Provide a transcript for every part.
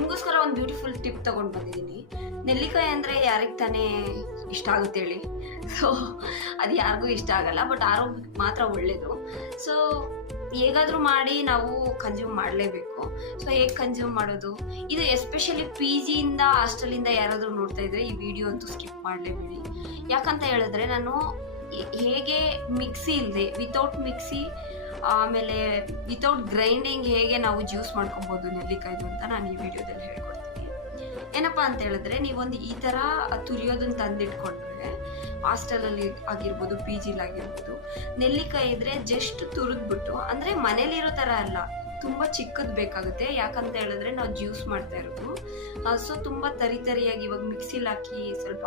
ನಿಮಗೋಸ್ಕರ ಒಂದು beautiful tip ತೊಗೊಂಡು ಬಂದಿದ್ದೀನಿ. ನೆಲ್ಲಿಕಾಯಿ ಅಂದರೆ ಯಾರಿಗೆ ತಾನೇ ಇಷ್ಟ ಆಗುತ್ತೆ ಹೇಳಿ? ಸೊ ಅದು ಯಾರಿಗೂ ಇಷ್ಟ ಆಗಲ್ಲ, ಬಟ್ ಆರೋಗ್ಯಕ್ಕೆ ಮಾತ್ರ ಒಳ್ಳೆಯದು. ಸೊ ಹೇಗಾದರೂ ಮಾಡಿ ನಾವು ಕನ್ಸ್ಯೂಮ್ ಮಾಡಲೇಬೇಕು. ಸೊ ಹೇಗೆ ಕನ್ಸ್ಯೂಮ್ ಮಾಡೋದು, ಇದು ಎಸ್ಪೆಷಲಿ ಪಿ ಜಿಯಿಂದ ಹಾಸ್ಟೆಲಿಂದ ಯಾರಾದರೂ ನೋಡ್ತಾ ಇದ್ರೆ ಈ ವಿಡಿಯೋ ಅಂತೂ ಸ್ಕಿಪ್ ಮಾಡಲೇಬೇಡಿ. ಯಾಕಂತ ಹೇಳಿದ್ರೆ ನಾನು ಹೇಗೆ ಮಿಕ್ಸಿ ಇಲ್ಲದೆ, ವಿತೌಟ್ ಮಿಕ್ಸಿ ಆಮೇಲೆ ವಿತೌಟ್ ಗ್ರೈಂಡಿಂಗ್ ಹೇಗೆ ನಾವು ಜ್ಯೂಸ್ ಮಾಡ್ಕೊಬೋದು ನೆಲ್ಲಿಕಾಯ್ದು ಅಂತ ನಾನು ಈ ವಿಡಿಯೋದಲ್ಲಿ ಹೇಳ್ಕೊಡ್ತೀನಿ. ಏನಪ್ಪ ಅಂತ ಹೇಳಿದ್ರೆ, ನೀವೊಂದು ಈ ಥರ ತುರಿಯೋದನ್ನ ತಂದಿಟ್ಕೊಂಡ್ರೆ, ಹಾಸ್ಟೆಲಲ್ಲಿ ಆಗಿರ್ಬೋದು, ಪಿ ಜಿಲಾಗಿರ್ಬೋದು, ನೆಲ್ಲಿಕಾಯಿ ಇದ್ರೆ ಜಸ್ಟ್ ತುರಿದ್ಬಿಟ್ಟು, ಅಂದರೆ ಮನೇಲಿರೋ ಥರ ಅಲ್ಲ, ತುಂಬ ಚಿಕ್ಕದು ಬೇಕಾಗುತ್ತೆ. ಯಾಕಂತ ಹೇಳಿದ್ರೆ ನಾವು ಜ್ಯೂಸ್ ಮಾಡ್ತಾ ಇರೋದು. ಸೊ ತುಂಬ ತರಿಯಾಗಿ ಇವಾಗ ಮಿಕ್ಸಿಲಿ ಹಾಕಿ ಸ್ವಲ್ಪ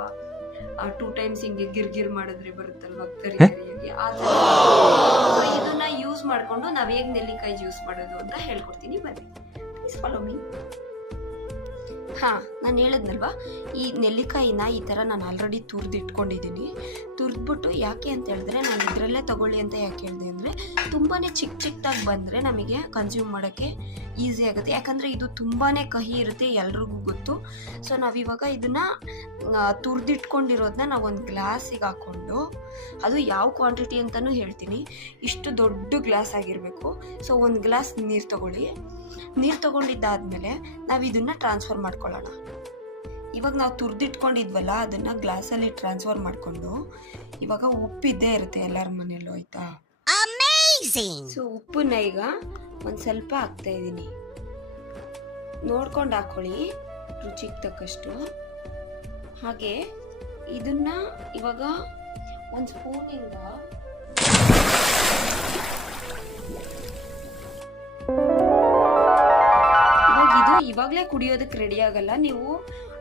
2 ಟೈಮ್ಸ್ ಹಿಂಗೆ ಗಿರ್ಗಿರ್ ಮಾಡಿದ್ರೆ ಬರುತ್ತಲ್ವ ತರಿಯಾಗಿ, ಆ ಥರ. ಸೊ ಇದನ್ನ ಯೂಸ್ ಮಾಡಿಕೊಂಡು ನಾವು ಹೇಗೆ ನೆಲ್ಲಿಕಾಯಿ ಜ್ಯೂಸ್ ಮಾಡೋದು ಅಂತ ಹೇಳ್ಕೊಡ್ತೀನಿ, ಬನ್ನಿ ಪ್ಲೀಸ್ ಫಾಲೋ ಮೀ. ನಾನು ಹೇಳಿದ್ನಲ್ವಾ, ಈ ನೆಲ್ಲಿಕಾಯಿನ ಈ ಥರ ನಾನು ಆಲ್ರೆಡಿ ತುರಿದಿಟ್ಕೊಂಡಿದ್ದೀನಿ. ತುರಿದ್ಬಿಟ್ಟು ಯಾಕೆ ಅಂತ ಹೇಳಿದ್ರೆ, ನಾನು ಇದರಲ್ಲೇ ತಗೊಳ್ಳಿ ಅಂತ ಯಾಕೆ ಹೇಳಿದೆ ಅಂದರೆ, ತುಂಬಾ ಚಿಕ್ಕದಾಗಿ ಬಂದರೆ ನಮಗೆ ಕನ್ಸ್ಯೂಮ್ ಮಾಡೋಕ್ಕೆ ಈಸಿ ಆಗುತ್ತೆ. ಯಾಕಂದರೆ ಇದು ತುಂಬಾ ಕಹಿ ಇರುತ್ತೆ, ಎಲ್ರಿಗೂ ಗೊತ್ತು. ಸೊ ನಾವಿವಾಗ ಇದನ್ನು ತುರಿದಿಟ್ಕೊಂಡಿರೋದನ್ನ ನಾವು ಒಂದು ಗ್ಲಾಸಿಗೆ ಹಾಕ್ಕೊಂಡು, ಅದು ಯಾವ ಕ್ವಾಂಟಿಟಿ ಅಂತಲೂ ಹೇಳ್ತೀನಿ, ಇಷ್ಟು ದೊಡ್ಡ ಗ್ಲಾಸ್ ಆಗಿರಬೇಕು. ಸೊ 1 ಗ್ಲಾಸ್ ನೀರು ತೊಗೊಳ್ಳಿ. ನೀರು ತೊಗೊಂಡಿದ್ದಾದಮೇಲೆ ನಾವು ಇದನ್ನು ಟ್ರಾನ್ಸ್ಫರ್ ಮಾಡ್ಕೊಳ್ಳೋಣ. ಇವಾಗ ನಾವು ತುರಿದಿಟ್ಕೊಂಡಿದ್ವಲ್ಲ, ಅದನ್ನು ಗ್ಲಾಸಲ್ಲಿ ಟ್ರಾನ್ಸ್ಫರ್ ಮಾಡಿಕೊಂಡು, ಇವಾಗ ಉಪ್ಪಿದ್ದೇ ಇರುತ್ತೆ ಎಲ್ಲರ ಮನೆಯಲ್ಲೂ, ಆಯಿತಾ? ಸೊ ಉಪ್ಪನ್ನ ಈಗ ಒಂದು ಸ್ವಲ್ಪ ಹಾಕ್ತಾಯಿದ್ದೀನಿ, ನೋಡ್ಕೊಂಡು ಹಾಕ್ಕೊಳ್ಳಿ ರುಚಿಗೆ ತಕ್ಕಷ್ಟು. ಹಾಗೆ ಇದನ್ನು ಇವಾಗ ಒಂದು ಸ್ಪೂನಿಂದ ಇವಾಗಲೇ ಕುಡಿಯೋದಕ್ಕೆ ರೆಡಿ ಆಗಲ್ಲ. ನೀವು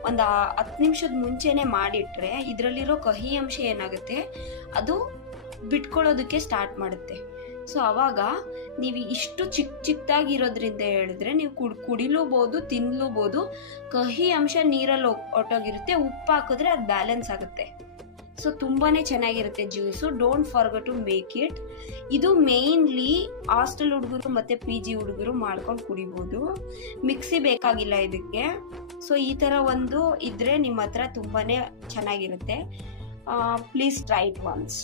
ಒಂದು 10 ನಿಮಿಷದ ಮುಂಚೆನೇ ಮಾಡಿಟ್ರೆ ಇದರಲ್ಲಿರೋ ಕಹಿ ಅಂಶ ಏನಾಗುತ್ತೆ, ಅದು ಬಿಟ್ಕೊಳ್ಳೋದಕ್ಕೆ ಸ್ಟಾರ್ಟ್ ಮಾಡುತ್ತೆ. ಸೊ ಆವಾಗ ನೀವು ಇಷ್ಟು ಚಿಕ್ಕದಾಗಿರೋದ್ರಿಂದ ಹೇಳಿದ್ರೆ ನೀವು ಕುಡಿಲೂಬೋದು, ತಿನ್ನಲೂಬೋದು. ಕಹಿ ಅಂಶ ನೀರಲ್ಲಿ ಹೊಟ್ಟೋಗಿರುತ್ತೆ, ಉಪ್ಪು ಹಾಕಿದ್ರೆ ಅದು ಬ್ಯಾಲೆನ್ಸ್ ಆಗುತ್ತೆ. ಸೊ ತುಂಬಾ ಚೆನ್ನಾಗಿರುತ್ತೆ juice. Don't forget to make it. ಇದು ಮೇಯ್ನ್ಲಿ ಹಾಸ್ಟೆಲ್ ಹುಡುಗರು ಮತ್ತು ಪಿ ಜಿ ಹುಡುಗರು ಮಾಡ್ಕೊಂಡು ಕುಡಿಬೋದು. ಮಿಕ್ಸಿ ಬೇಕಾಗಿಲ್ಲ ಇದಕ್ಕೆ. ಸೊ ಈ ಥರ ಒಂದು ಇದ್ದರೆ ನಿಮ್ಮ ಹತ್ರ ತುಂಬಾ ಚೆನ್ನಾಗಿರುತ್ತೆ. Please try it once.